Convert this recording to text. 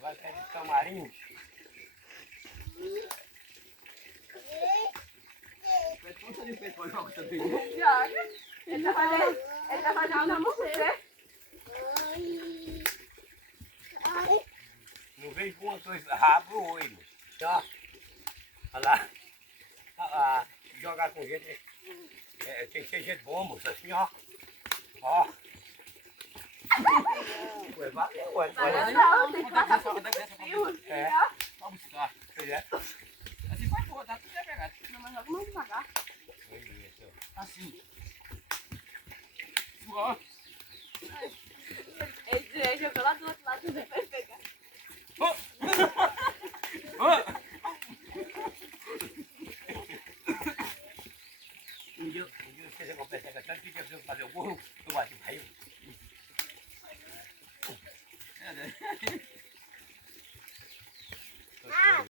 Vai ter de camarim. Ja, ele vai dar uma música. Não vejo uma coisa rápido hoje. Ó. Olha lá. Jogar com gente. Tem que ser gente bom, moça. Assim, ó. Ó. Ué, valeu, ué. É. Vamos buscar. Pois é. Assim vai boa, tá tudo pegado. Não, mas joga mais devagar. Assim. Ó. Ele jogou lá do outro lado e depois pegar. Um dia você já compete com a tanto que eu fazer o burro, eu bati, caiu. É, né?